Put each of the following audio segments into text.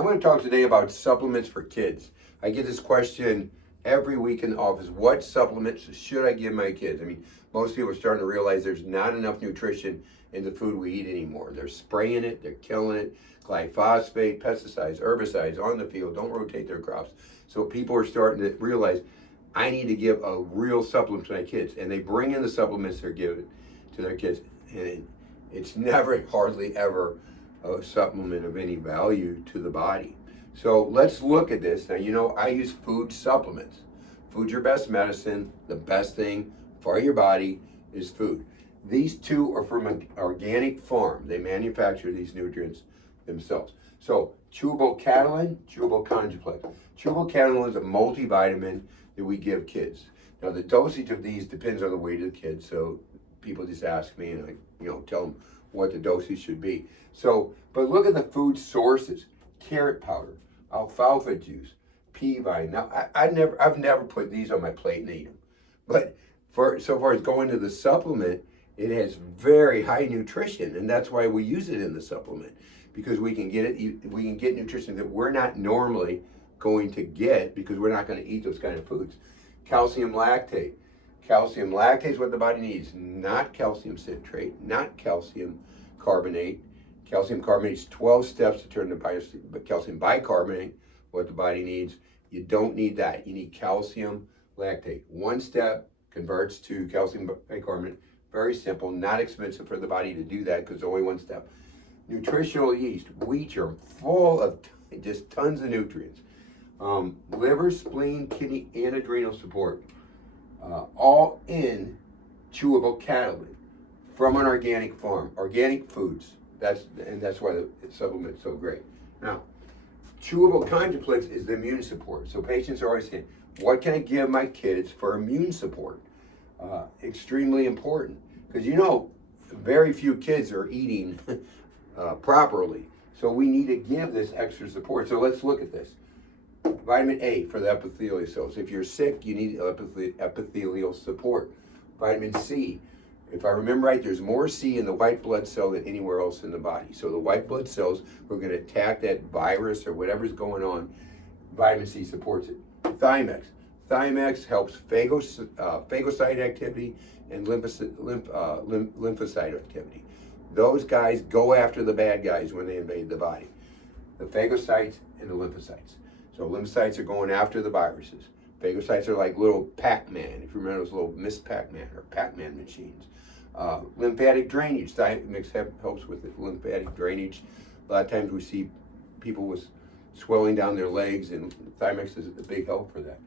I'm going to talk today about supplements for kids. I get this question every week in the office. What supplements should I give my kids? I mean, most people are starting to realize there's not enough nutrition in the food we eat anymore. They're spraying it, they're killing it. Glyphosate, pesticides, herbicides on the field, don't rotate their crops. So people are starting to realize I need to give a real supplement to my kids. And they bring in the supplements they're giving to their kids. And it's never, hardly ever, a supplement of any value to the body. So let's look at this. Now, you know, I use food supplements. Food's your best medicine. The best thing for your body is food. These two are from an organic farm. They manufacture these nutrients themselves. So chewable catalin, chewable conjuplex. Chewable catalin is a multivitamin that we give kids. Now the dosage of these depends on the weight of the kid. So people just ask me and I tell them what the dosage should be. So, but look at the food sources: carrot powder, alfalfa juice, pea vine. Now, I've never put these on my plate and eat them, but so far as going to the supplement, it has very high nutrition, and that's why we use it in the supplement, because we can get nutrition that we're not normally going to get because we're not going to eat those kind of foods. Calcium lactate. Calcium lactate is what the body needs, not calcium citrate, not calcium carbonate. Calcium carbonate is 12 steps to turn to calcium bicarbonate, what the body needs. You don't need that. You need calcium lactate. One step converts to calcium bicarbonate. Very simple, not expensive for the body to do that because it's only one step. Nutritional yeast, wheat germ, full of just tons of nutrients. Liver, spleen, kidney, and adrenal support. All in chewable catalin from an organic farm, organic foods. That's why the supplement's so great. Now, chewable conjuplex is the immune support. So patients are always saying, what can I give my kids for immune support? Extremely important, because very few kids are eating properly. So we need to give this extra support. So let's look at this. Vitamin A for the epithelial cells. If you're sick, you need epithelial support. Vitamin C. If I remember right, there's more C in the white blood cell than anywhere else in the body. So the white blood cells are going to attack that virus or whatever's going on. Vitamin C supports it. Thymex. Thymex helps phagocyte activity and lymphocyte activity. Those guys go after the bad guys when they invade the body. The phagocytes and the lymphocytes. So lymphocytes are going after the viruses. Phagocytes are like little Pac-Man, if you remember those little Miss Pac-Man or Pac-Man machines. Lymphatic drainage. Thymex helps with the lymphatic drainage. A lot of times we see people with swelling down their legs, and Thymex is a big help for that.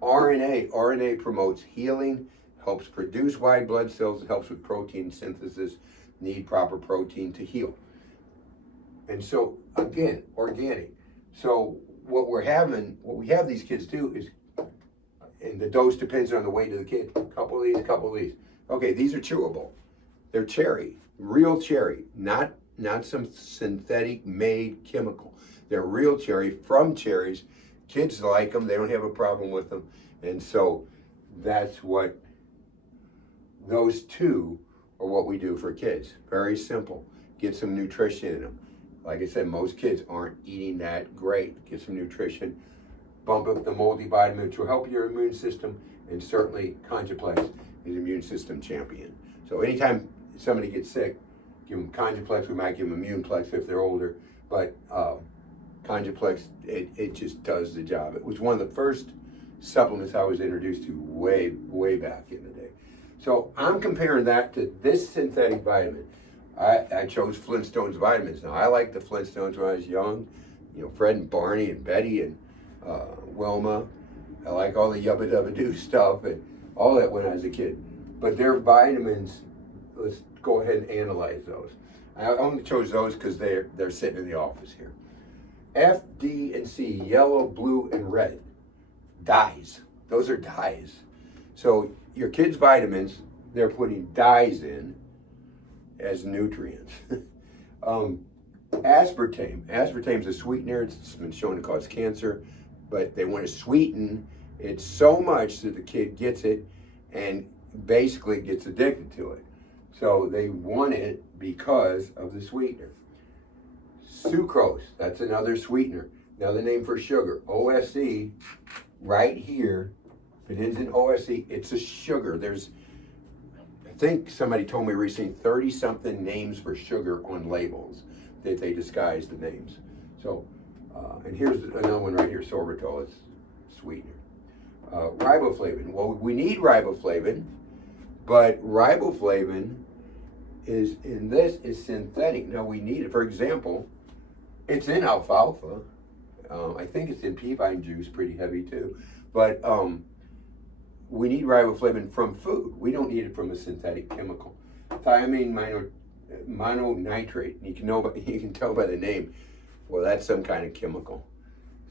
RNA promotes healing, helps produce white blood cells, it helps with protein synthesis, need proper protein to heal. And so, again, organic. So what we have these kids do is, and the dose depends on the weight of the kid. A couple of these. Okay, these are chewable. They're cherry, real cherry, not some synthetic made chemical. They're real cherry from cherries. Kids like them. They don't have a problem with them. And so that's what those two are what we do for kids. Very simple. Get some nutrition in them. Like I said, most kids aren't eating that great. Get some nutrition. Bump up the multivitamin, which will help your immune system. And certainly Conjuplex is immune system champion. So anytime somebody gets sick, give them Conjuplex. We might give them Immuneplex if they're older. But Conjuplex, it just does the job. It was one of the first supplements I was introduced to way back in the day. So I'm comparing that to this synthetic vitamin. I chose Flintstones vitamins. Now I liked the Flintstones when I was young. Fred and Barney and Betty and Wilma. I like all the Yubba Dubba Doo stuff and all that when I was a kid. But their vitamins, let's go ahead and analyze those. I only chose those because they're sitting in the office here. F, D, and C, yellow, blue, and red. Dyes. Those are dyes. So your kids' vitamins, they're putting dyes in as nutrients. Aspartame. Aspartame is a sweetener. It's been shown to cause cancer, but they want to sweeten it so much that the kid gets it and basically gets addicted to it. So they want it because of the sweetener. Sucrose, that's another sweetener. Another name for sugar. OSE, right here, if it ends in OSE, it's a sugar. There's, I think somebody told me recently, 30 something names for sugar on labels that they disguise the names. So, and here's another one right here, sorbitol, it's sweetener. Riboflavin, well, we need riboflavin, but riboflavin is synthetic. Now we need it. For example, it's in alfalfa. I think it's in pea vine juice, pretty heavy too. But we need riboflavin from food. We don't need it from a synthetic chemical. Thiamine mononitrate. You can tell by the name. Well, that's some kind of chemical.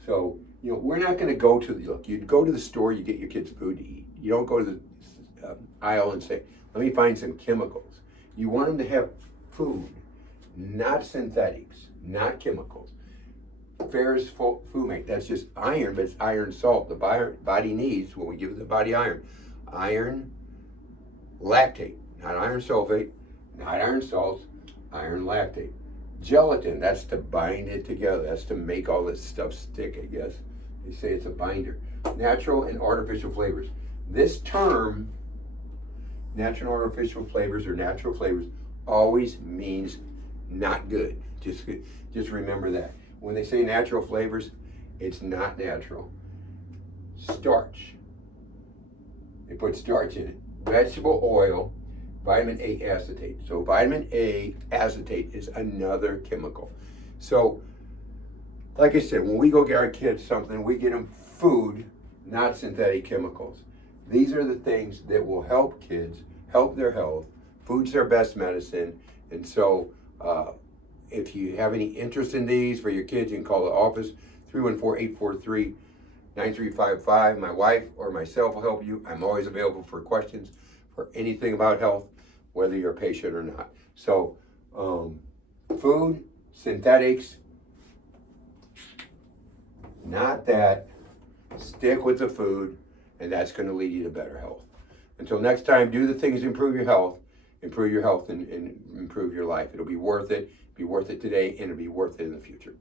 So we're not going to go to you go to the store, you get your kids food to eat. You don't go to the aisle and say, let me find some chemicals. You want them to have food, not synthetics, not chemicals. Ferrous fumate, that's just iron, but it's iron salt. The body needs, when we give the body iron lactate, not iron sulfate, not iron salts, iron lactate. Gelatin, that's to bind it together. That's to make all this stuff stick, I guess. They say it's a binder. Natural and artificial flavors. This term, natural and artificial flavors or natural flavors, always means not good. Just remember that. When they say natural flavors, it's not natural. Starch. They put starch in it. Vegetable oil, vitamin A acetate. So vitamin A acetate is another chemical. So, like I said, when we go get our kids something, we get them food, not synthetic chemicals. These are the things that will help kids, help their health. Food's their best medicine. And so, if you have any interest in these for your kids, you can call the office, 314-843-9355. My wife or myself will help you. I'm always available for questions for anything about health, whether you're a patient or not. So, food, synthetics, not that. Stick with the food, and that's going to lead you to better health. Until next time, do the things to improve your health, and improve your life. It'll be worth it. Be worth it today, and it'll be worth it in the future.